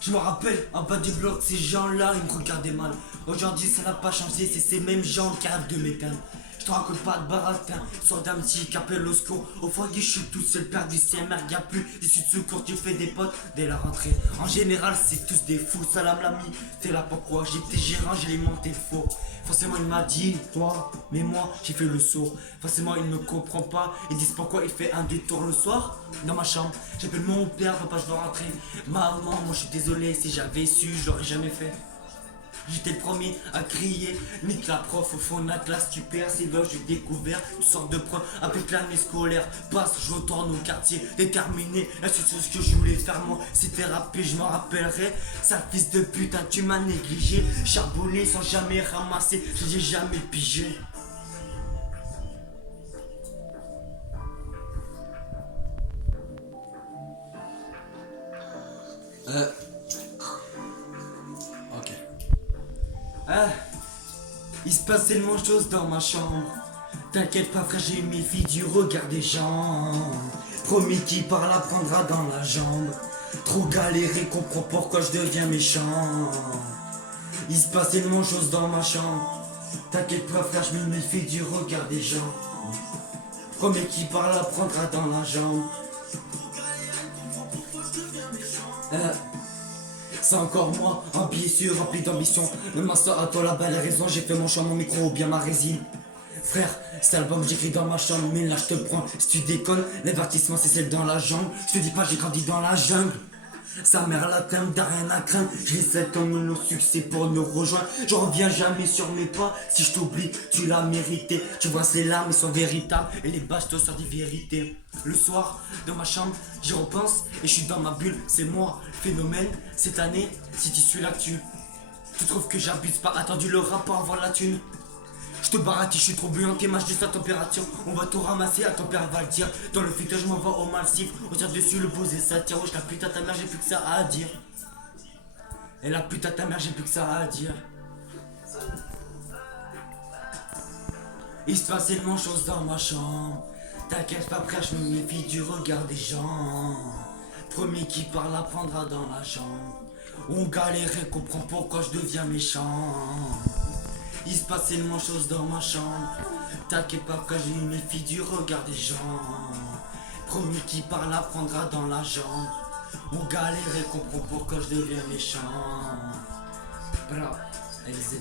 Je me rappelle, en bas du bloc, ces gens-là, ils me regardaient mal. Aujourd'hui, ça n'a pas changé, c'est ces mêmes gens qui rêvent de m'éteindre. Je te raconte pas de baratin, sort d'un petit qui appelle au secours. Au foyer, je suis tout seul, perdu CMR, y'a plus d'issue de secours, tu fais des potes dès la rentrée. En général, c'est tous des fous, salam l'ami, t'es là pourquoi? J'étais gérant, j'ai alimenté le four. Forcément, il m'a dit, toi, mais moi, j'ai fait le sourd. Forcément, il ne comprend pas, ils disent pourquoi il fait un détour le soir. Dans ma chambre, j'appelle mon père, papa, je dois rentrer. Maman, moi, je suis désolé, si j'avais su, je l'aurais jamais fait. J'étais le premier à crier, nique la prof au fond de la classe, tu perds, c'est là que j'ai découvert une sorte de preuve avec l'année scolaire. Passe, je retourne au quartier, déterminé, là c'est tout ce que je voulais faire moi, c'était rapide, je m'en rappellerai. Sale fils de putain, tu m'as négligé, charbonné sans jamais ramasser, j'ai jamais pigé. Ok. Il se passe tellement de choses dans ma chambre. T'inquiète pas frère, j'ai méfie du regard des gens. Promis qui parle apprendra dans la jambe. Trop galéré, comprends pourquoi je deviens méchant. Il se passe tellement de choses dans ma chambre. T'inquiète pas frère, je me méfie du regard des gens. Promis qui parle apprendra dans la jambe. C'est encore moi, ambitieux, rempli d'ambition. Le master à toi la balle, raison, j'ai fait mon choix, mon micro ou bien ma résine. Frère, cet album j'écris dans ma chambre, mais là je te prends, si tu déconnes, l'avertissement c'est celle dans la jambe. Je te dis pas j'ai grandi dans la jungle. Sa mère la teinte, t'as rien à craindre. Je l'essaie comme nos succès pour nous rejoindre. Je reviens jamais sur mes pas. Si je t'oublie, tu l'as mérité. Tu vois ces larmes, elles sont véritables. Et les bâches te sortent des vérités. Le soir, dans ma chambre, j'y repense. Et je suis dans ma bulle, c'est moi, le phénomène. Cette année, si tu suis l'actu, tu trouves que j'abuse pas attendu le rap pour avoir la thune. Je te baratis, je suis trop bouillant, t'es match de sa température. On va tout ramasser, à ton père va le dire. Dans le futur, je m'envoie au malsif. On tire dessus, le poser, ça tire. Wesh, la putain ta mère, j'ai plus que ça à dire. Et la putain ta mère, j'ai plus que ça à dire. Il se passe tellement de choses dans ma chambre. T'inquiète pas, frère, je me méfie du regard des gens. Premier qui parle apprendra dans la chambre. On galérait, comprend pourquoi je deviens méchant. Il se passe tellement de choses dans ma chambre. T'inquiète pas que je me méfie du regard des gens. Premier qui parle apprendra dans la jambe. On galère et comprend pourquoi je deviens méchant. Bra, LZ.